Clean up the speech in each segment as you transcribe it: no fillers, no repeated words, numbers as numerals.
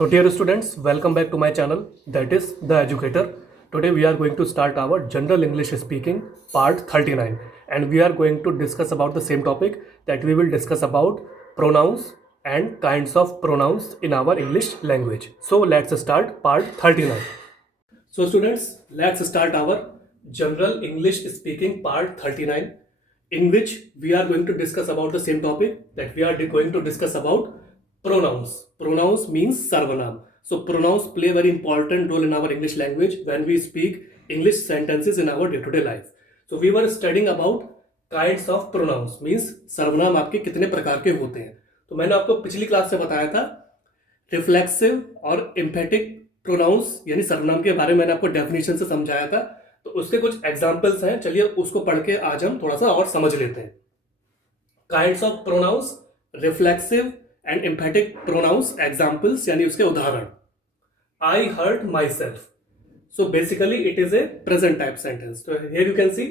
So dear students, welcome back to my channel, that is The Educator. Today we are going to start our General English Speaking part 39, and we are going to discuss about the same topic, that we will discuss about pronouns and kinds of pronouns in our English language. So let's start part 39. So students, let's start our General English Speaking part 39, in which we are going to discuss about the same topic, that we are going to discuss about pronouns. Pronouns means sarvanam. So pronouns play a very important role in our English language when we speak English sentences in our day-to-day life. So we were studying about kinds of pronouns, means सर्वनाम आपके कितने प्रकार के होते हैं. तो मैंने आपको पिछली क्लास से बताया था रिफ्लेक्सिव और एम्फेटिक प्रोनाउंस यानी सर्वनाम के बारे में मैंने आपको डेफिनेशन से समझाया था. तो उसके कुछ एग्जाम्पल्स हैं, चलिए उसको पढ़ के आज हम थोड़ा सा और समझ लेते हैं. Kinds of pronouns, reflexive and emphatic pronouns, examples यानी उसके उदाहरण. I hurt myself. So basically it is a present type sentence. तो here you can see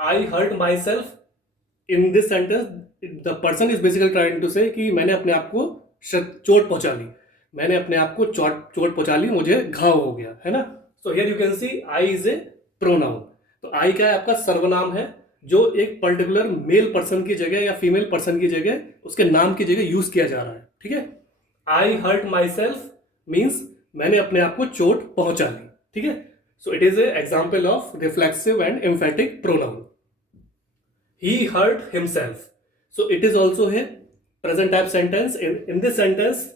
I hurt myself. In this sentence the person is basically trying to say कि मैंने अपने आप को चोट पहुंचा ली, मैंने अपने आप को चोट पहुंचा ली, मुझे घाव हो गया, है ना. सो here you can see I is a pronoun. तो आई क्या है? आपका सर्वनाम है जो एक पर्टिकुलर मेल पर्सन की जगह या फीमेल पर्सन की जगह उसके नाम की जगह यूज किया जा रहा है. ठीक है. I hurt myself means मैंने अपने आप को चोट पहुंचा ली. ठीक है. So it is a example of reflexive and emphatic pronoun. He hurt himself. So it is also है present type sentence. In this sentence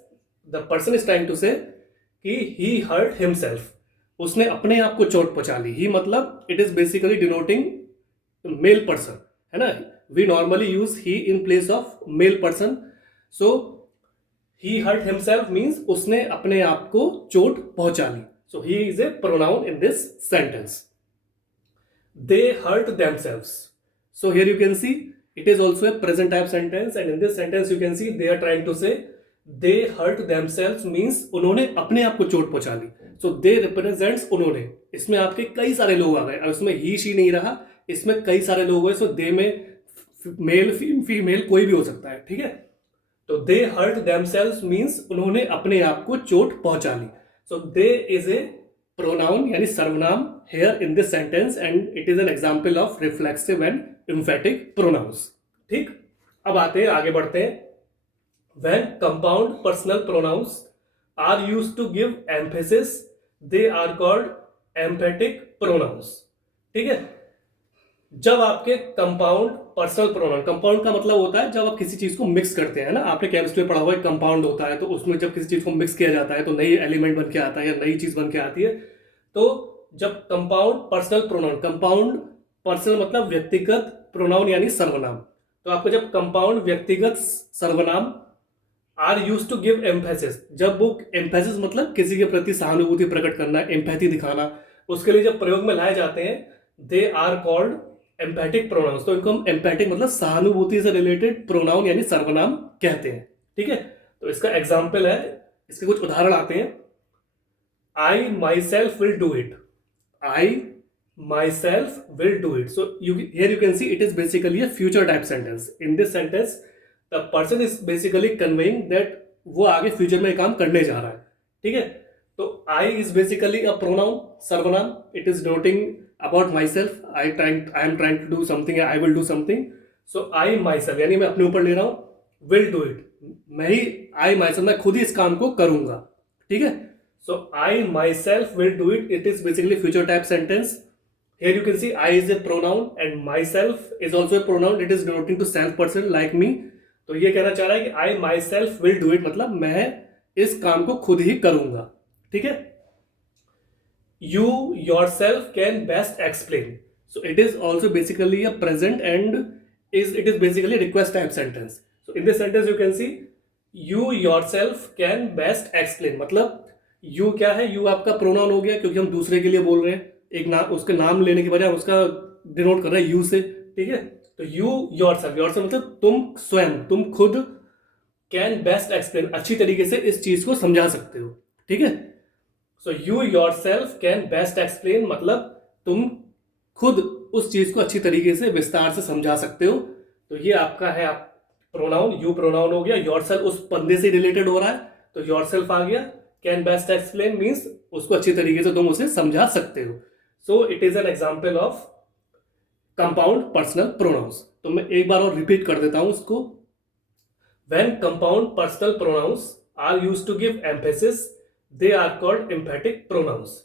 the person is trying to say कि ही हर्ट हिमसेल्फ, उसने अपने आप को चोट पहुंचा ली. He मतलब it is basically denoting male person, है ना. We normally use he in place of male person. So he hurt himself means उसने अपने आप को चोट पहुंचा ली. So he is a pronoun in this sentence. They hurt themselves. So here you can see it is also a present type sentence, and in this sentence you can see they are trying to say they hurt themselves means उन्होंने अपने आप को चोट पहुंचा ली. सो दे represents उन्होंने. इसमें आपके कई सारे लोग आ गए, और इसमें ही शी नहीं रहा, इसमें कई सारे लोग हुए. सो दे में मेल फीमेल कोई भी हो सकता है. ठीक है. तो दे हर्ट देमसेल्व्स मीन्स उन्होंने अपने आप को चोट पहुंचा ली. सो दे इज ए प्रोनाउन यानी सर्वनाम here in this sentence, and it is an example of reflexive and emphatic pronouns. ठीक. अब आते हैं, आगे बढ़ते हैं. When compound personal pronouns are used to give emphasis, they are called emphatic pronouns. ठीक है. जब आपके कंपाउंड पर्सनल प्रोनाउन, कंपाउंड का मतलब होता है जब आप किसी चीज को मिक्स करते हैं ना. आपने केमिस्ट्री में पढ़ा हुआ है कंपाउंड होता है, तो उसमें जब किसी चीज को मिक्स किया जाता है तो नई एलिमेंट बन के आता है या नई चीज बन के आती है. तो जब compound personal pronoun, compound personal मतलब व्यक्तिगत प्रोनाउन यानी सर्वनाम. तो आपको जब कंपाउंड व्यक्तिगत सर्वनाम are use to give emphasis, जब वो एम्फेसिस मतलब किसी के प्रति सहानुभूति प्रकट करना, एम्पैथी दिखाना, उसके लिए जब प्रयोग में लाए जाते हैं, they are called empathic pronouns. तो इनको हम एम्पैटिक मतलब सहानुभूति से रिलेटेड प्रोनाउन यानी सर्वनाम कहते हैं. ठीक है. तो इसका एग्जाम्पल है, इसके कुछ उदाहरण आते हैं. I myself will do it. I myself will do it. So here you can see it is basically a future type sentence. In this sentence the person is basically conveying that वो आगे future में काम करने जा रहा है. ठीक है. तो I is basically a pronoun, सर्वनाम. It is denoting about myself. I am trying to do something, I will do something. So I myself यानी मैं अपने ऊपर ले रहा हूं. विल डू इट, मैं ही, आई माई सेल्फ मैं खुद ही इस काम को करूंगा. ठीक है. So I myself will do it, it is basically future type sentence. Here you can see I is a pronoun and myself is also a pronoun. It is denoting to self person like me. तो ये कहना चाह रहा है कि I myself will do it मतलब मैं इस काम को खुद ही करूंगा. ठीक है. You yourself can best explain. So it is also basically a present and it is basically a request type sentence. So in this sentence you can see you yourself can best explain मतलब you क्या है? You आपका pronoun हो गया क्योंकि हम दूसरे के लिए बोल रहे हैं. एक नाम, उसके नाम लेने के बजाय उसका डिनोट कर रहे हैं यू से. ठीक है. तो यू योरसेल्फ, योरसेल्फ मतलब तुम स्वयं, तुम खुद, कैन बेस्ट एक्सप्लेन अच्छी तरीके से इस चीज को समझा सकते हो. ठीक है. So you yourself can best explain मतलब तुम खुद उस चीज को अच्छी तरीके से विस्तार से समझा सकते हो. तो ये आपका है प्रोनाउन. यू प्रोनाउन हो गया. योरसेल्फ उस बंदे से रिलेटेड हो रहा है तो योरसेल्फ आ गया. कैन बेस्ट एक्सप्लेन मीन्स उसको अच्छी तरीके से तुम उसे समझा सकते हो. सो it is an example of compound personal pronounce. तो मैं एक बार और रिपीट कर देता हूं उसको. When compound personal pronouns are used to give emphasis they are called emphatic pronouns.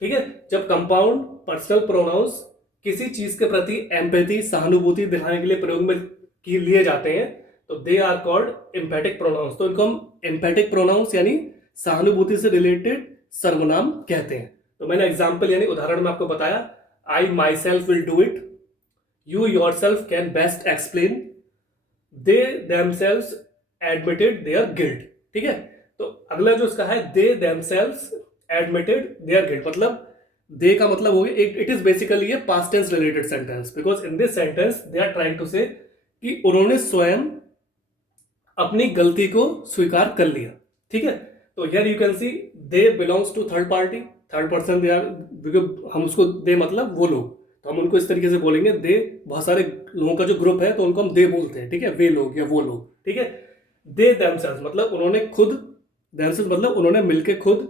ठीक है, जब कंपाउंड पर्सनल प्रोनाउंस किसी चीज के प्रति एम्पैथी सहानुभूति दिखाने के लिए प्रयोग में लिए जाते हैं तो they are called emphatic pronouns. तो इनको हम एम्फेटिक प्रोनाउंस यानी सहानुभूति से रिलेटेड सर्वनाम कहते हैं. तो मैंने एग्जाम्पल यानी उदाहरण में आपको बताया, I myself will do it, you yourself can best explain, they themselves admitted their guilt. ठीक है, तो अगला जो इसका है they themselves admitted their guilt, मतलब दे का मतलब हो गया it is basically a past tense related sentence because in this sentence they are trying to say कि उन्होंने स्वयं अपनी गलती को स्वीकार कर लिया. ठीक है, तो here you can see they belongs to third party, third person they are, हम उसको दे मतलब वो लोग, तो हम उनको इस तरीके से बोलेंगे दे. बहुत सारे लोगों का जो ग्रुप है तो उनको हम दे बोलते हैं. ठीक है, वे लोग या वो लोग. ठीक है, दे देमसेल्व्स मतलब उन्होंने खुद, देमसेल्व्स मतलब उन्होंने मिलके खुद,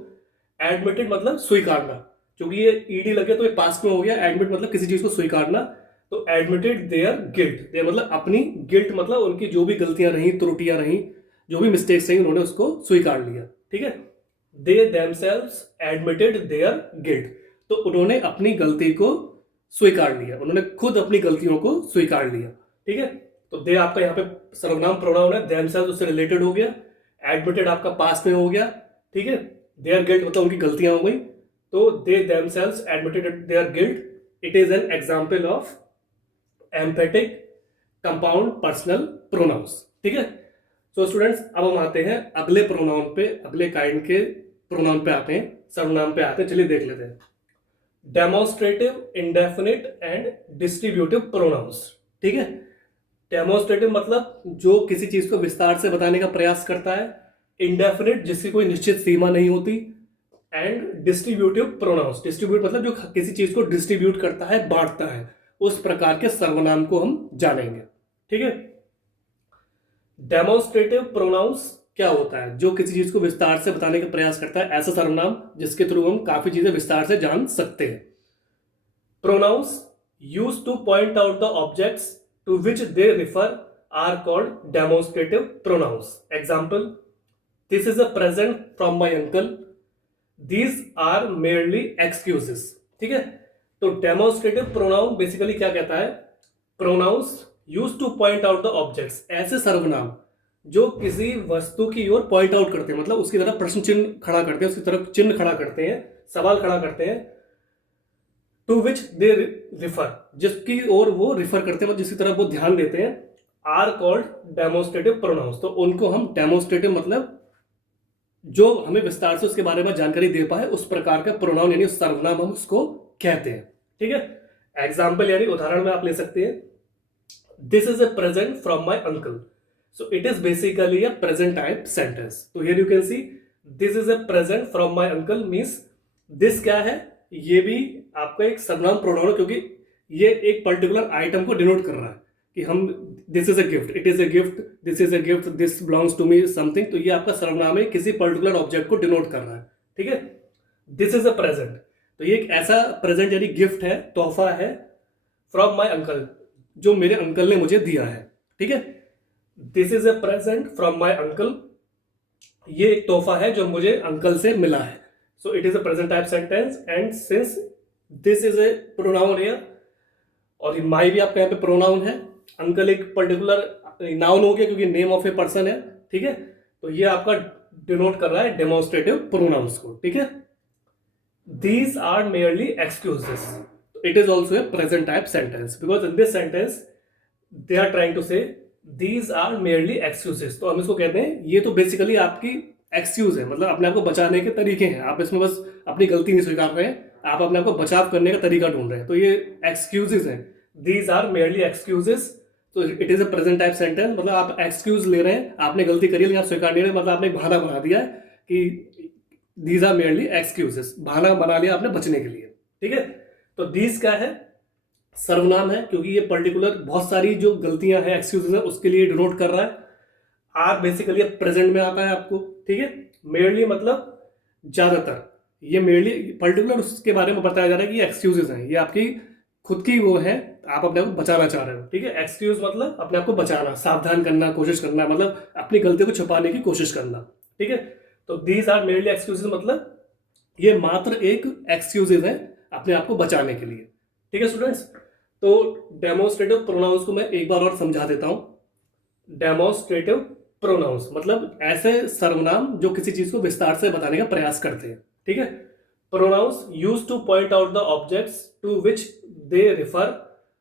एडमिटेड मतलब स्वीकारना, क्योंकि ये ईडी लगे तो ये पास्ट में हो गया. एडमिट मतलब किसी चीज को स्वीकारना, तो एडमिटेड देयर गिल्ट, देयर मतलब अपनी, गिल्ट मतलब उनकी जो भी गलतियां रही, त्रुटियां रही, जो भी मिस्टेक्स रही, उन्होंने उसको स्वीकार लिया. ठीक है, they themselves admitted their guilt, तो उन्होंने अपनी गलती को स्वीकार लिया, उन्होंने खुद अपनी गलतियों को स्वीकार लिया. ठीक है, तो दे आपका यहाँ पे सर्वनाम प्रोनाउन है, देमसेल्व्स उससे रिलेटेड हो गया, एडमिटेड आपका पास्ट में हो गया. ठीक है, देयर गिल्ट मतलब उनकी गलतियां हो गई, तो they themselves admitted their guilt. It is an example of emphatic compound personal pronouns. ठीक है, सो स्टूडेंट्स अब हम आते हैं अगले प्रोनाउन पे, अगले काइंड के प्रोनाउन पे आते हैं, सर्वनाम पे आते हैं. चलिए देख लेते हैं. Demonstrative, indefinite and distributive pronounce. ठीक है, डेमोन्स्ट्रेटिव मतलब जो किसी चीज को विस्तार से बताने का प्रयास करता है, इंडेफिनिट जिसकी कोई निश्चित सीमा नहीं होती, एंड डिस्ट्रीब्यूटिव प्रोनाउंस, डिस्ट्रीब्यूट मतलब जो किसी चीज को डिस्ट्रीब्यूट करता है, बांटता है, उस प्रकार के सर्वनाम को हम जानेंगे. ठीक है, डेमोन्स्ट्रेटिव प्रोनाउंस क्या होता है? जो किसी चीज को विस्तार से बताने का प्रयास करता है, ऐसा सर्वनाम जिसके थ्रू हम काफी चीजें विस्तार से जान सकते हैं. Pronouns used to point out the objects to which they refer are called demonstrative pronouns. Example, this is a present from my uncle, these are merely excuses. ठीक है, तो डेमोन्स्ट्रेटिव प्रोनाउन बेसिकली क्या कहता है? Pronouns used to point out the objects, ऐसे सर्वनाम जो किसी वस्तु की ओर पॉइंट आउट करते हैं, मतलब उसकी तरफ प्रश्न चिन्ह खड़ा करते हैं, उसकी तरफ चिन्ह खड़ा करते हैं, सवाल खड़ा करते हैं. टू विच दे रिफर, जिसकी ओर वो रिफर करते हैं, मतलब जिसकी तरफ वो ध्यान देते हैं, आर कॉल्ड डेमोन्स्ट्रेटिव प्रोनाउंस. तो उनको हम डेमोन्स्ट्रेटिव मतलब जो हमें विस्तार से उसके बारे में जानकारी दे पाए, उस प्रकार का प्रोनाउन यानी सर्वनाम हम उसको कहते हैं. ठीक है, एग्जाम्पल यानी उदाहरण में आप ले सकते हैं, this is a present from my uncle. So it is basically a present type sentence. तो here you can see this is a present from my uncle means this क्या है? ये भी आपका एक सर्वनाम प्रोनाउन है, क्योंकि ये एक पर्टिकुलर आइटम को डिनोट कर रहा है कि हम, this is a gift, it is a gift, this is a gift, this belongs to me something. तो ये आपका सर्वनाम है, किसी पर्टिकुलर ऑब्जेक्ट को डिनोट कर रहा है. ठीक है, दिस इज अ प्रेजेंट, तो ये एक ऐसा प्रेजेंट यानी गिफ्ट है, तोहफा है, फ्रॉम माई अंकल, जो मेरे अंकल ने मुझे दिया है. ठीक है, this is a present from my uncle, ये एक तोहफा है जो मुझे अंकल से मिला है. So it is a present type sentence, and since this is a pronoun here, और माई भी आपका यहाँ पे प्रोनाउन है, अंकल एक पर्टिकुलर नाउन हो गया क्योंकि नेम ऑफ ए पर्सन है. ठीक है, तो ये आपका डिनोट कर रहा है डेमोन्स्ट्रेटिव प्रोनाउंस को. ठीक है, these are merely excuses. It is also a present type sentence because in this sentence they are trying to say these are merely excuses. तो हम इसको कहते हैं ये तो बेसिकली आपकी एक्सक्यूज है, मतलब अपने आप को बचाने के तरीके हैं. आप इसमें बस अपनी गलती नहीं स्वीकार रहे हैं, आप अपने आप को बचाव करने का तरीका ढूंढ रहे हैं, तो ये एक्सक्यूजेस हैं. these are merely excuses. तो it is a present type sentence, मतलब आप एक्सक्यूज ले रहे हैं, आपने गलती करी है लेकिन आप स्वीकार नहीं रहे, मतलब आपने एक बहाना बना दिया है कि these are merely excuses, बहाना बना लिया आपने बचने के लिए. ठीक है, तो these क्या है? सर्वनाम है, क्योंकि ये पर्टिकुलर बहुत सारी जो गलतियां हैं, एक्सक्यूजेस हैं, उसके लिए डिनोट कर रहा है. आर बेसिकली प्रेजेंट में आता है आपको. ठीक है, merely मतलब ज़्यादातर, ये मेनली पर्टिकुलर उसके बारे में बताया जा रहा है कि ये एक्सक्यूजेज हैं, ये आपकी खुद की वो है, आप अपने आप को बचाना चाह रहे हो, ठीक है। एक्सक्यूज मतलब अपने आप को बचाना, सावधान करना, कोशिश करना, मतलब अपनी गलती को छुपाने की कोशिश करना, ठीक है। तो दीज आर मेनली एक्सक्यूजेज, मतलब ये मात्र एक एक्सक्यूजेज है अपने आप को बचाने के लिए, ठीक है स्टूडेंट्स। तो डेमोन्स्ट्रेटिव प्रोनाउंस को मैं एक बार और समझा देता हूं। डेमोन्स्ट्रेटिव प्रोनाउंस मतलब ऐसे सर्वनाम जो किसी चीज को विस्तार से बताने का प्रयास करते हैं, ठीक है। Pronouns use to point out the objects to which they refer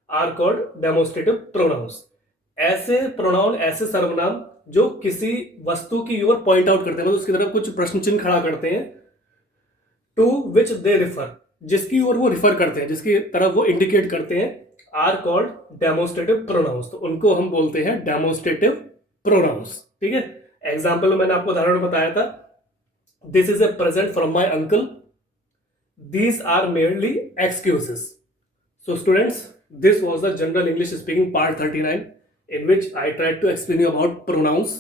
are called demonstrative pronouns. ऐसे प्रोनाउन, ऐसे सर्वनाम जो किसी वस्तु की ओर पॉइंट आउट करते हैं, मतलब उसकी तरफ कुछ प्रश्न चिन्ह खड़ा करते हैं, टू विच दे रिफर, जिसकी ओर वो रिफर करते हैं, जिसकी तरफ वो इंडिकेट करते हैं, आर कॉल्ड डेमोन्स्ट्रेटिव प्रोनाउंस। तो उनको हम बोलते हैं डेमोन्स्ट्रेटिव प्रोनाउंस, ठीक है। एग्जाम्पल में मैंने आपको उदाहरण बताया था, this is a present from my uncle, these are merely excuses. So students, this was the general English speaking part 39, in which I tried to explain you about pronouns,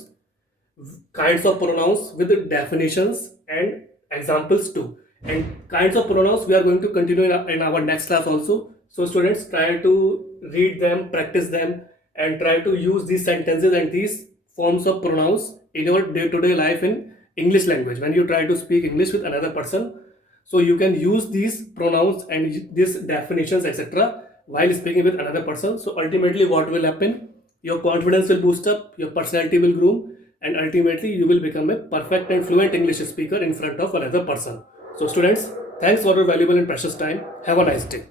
kinds of pronouns with definitions and examples too. And kinds of pronouns we are going to continue in our next class also. So students, try to read them, practice them, and try to use these sentences and these forms of pronouns in your day-to-day life in English language when you try to speak English with another person. So you can use these pronouns and these definitions etc. while speaking with another person. So ultimately what will happen? Your confidence will boost up, your personality will groom, and ultimately you will become a perfect and fluent English speaker in front of another person. So students, thanks for your valuable and precious time. Have a nice day.